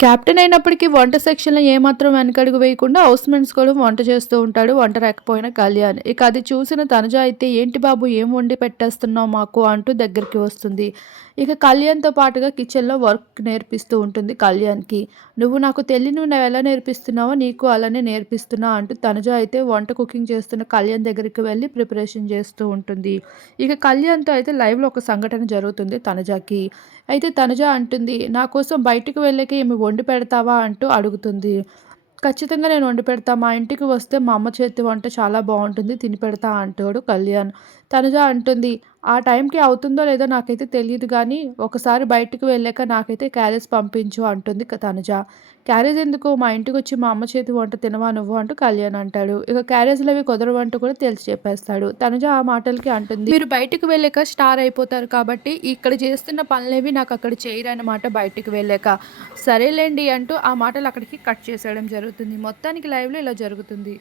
Captain అయినప్పటికీ వంట సెక్షన్‌లో ఏమాత్రం వెనకడుగు వేయకుండా హౌస్‌మేట్స్ కూడా వంట చేస్తూ ఉంటాడు. వంట రాకపోయిన కళ్యాణ్. ఇక అది చూసిన తనుజ అయితే "ఏంటి బాబు ఏం వండి పెట్టేస్తున్నావు మాకు" అంటూ దగ్గరికి వస్తుంది. ఇక కళ్యాణ్‌తో పాటుగా కిచెన్‌లో వర్క్ నేర్పిస్తూ ఉంటుంది కళ్యాణ్‌కి. "నువ్వు నాకు తెలియ నువ్వు ఎలా నేర్పిస్తున్నావో నీకు అలానే నేర్పిస్తున్నా" అంటూ తనుజ అయితే వంట కుకింగ్ చేస్తున్న కళ్యాణ్ దగ్గరికి వెళ్ళి ప్రిపరేషన్ చేస్తూ ఉంటుంది. ఇక కళ్యాణ్‌తో అయితే లైవ్‌లో ఒక సంఘటన జరుగుతుంది తనుజకి. అయితే తనుజ అంటుంది "నా కోసం బయటకు వెళ్ళాక ఏమి వండి పెడతావా?" అంటూ అడుగుతుంది. "ఖచ్చితంగా నేను వండి పెడతా. మా ఇంటికి వస్తే మా అమ్మ చేతి వంట చాలా బాగుంటుంది తిని పెడతా" అంటాడు కళ్యాణ్. తనుజ అంటుంది "ఆ టైంకి అవుతుందో లేదో నాకైతే తెలియదు కానీ ఒకసారి బయటకు వెళ్ళాక నాకైతే క్యారేజ్ పంపించు" అంటుంది తనుజ. "క్యారేజ్ ఎందుకు? మా ఇంటికి వచ్చి మా అమ్మ చేతి వంట తినవా నువ్వు?" అంటూ కళ్యాణ్ అంటాడు. ఇక క్యారేజ్‌లవి కుదరవంటూ కూడా తెలిసి చెప్పేస్తాడు. తనుజ ఆ మాటలకి అంటుంది "మీరు బయటకు వెళ్ళాక స్టార్ అయిపోతారు కాబట్టి ఇక్కడ చేస్తున్న పనులేవి నాకు అక్కడ చేయరన్నమాట బయటికి వెళ్ళాక." సరేలేండి అంటూ ఆ మాటలు అక్కడికి కట్ చేసేయడం జరుగుతుంది. మొత్తానికి లైవ్‌లో ఇలా జరుగుతుంది.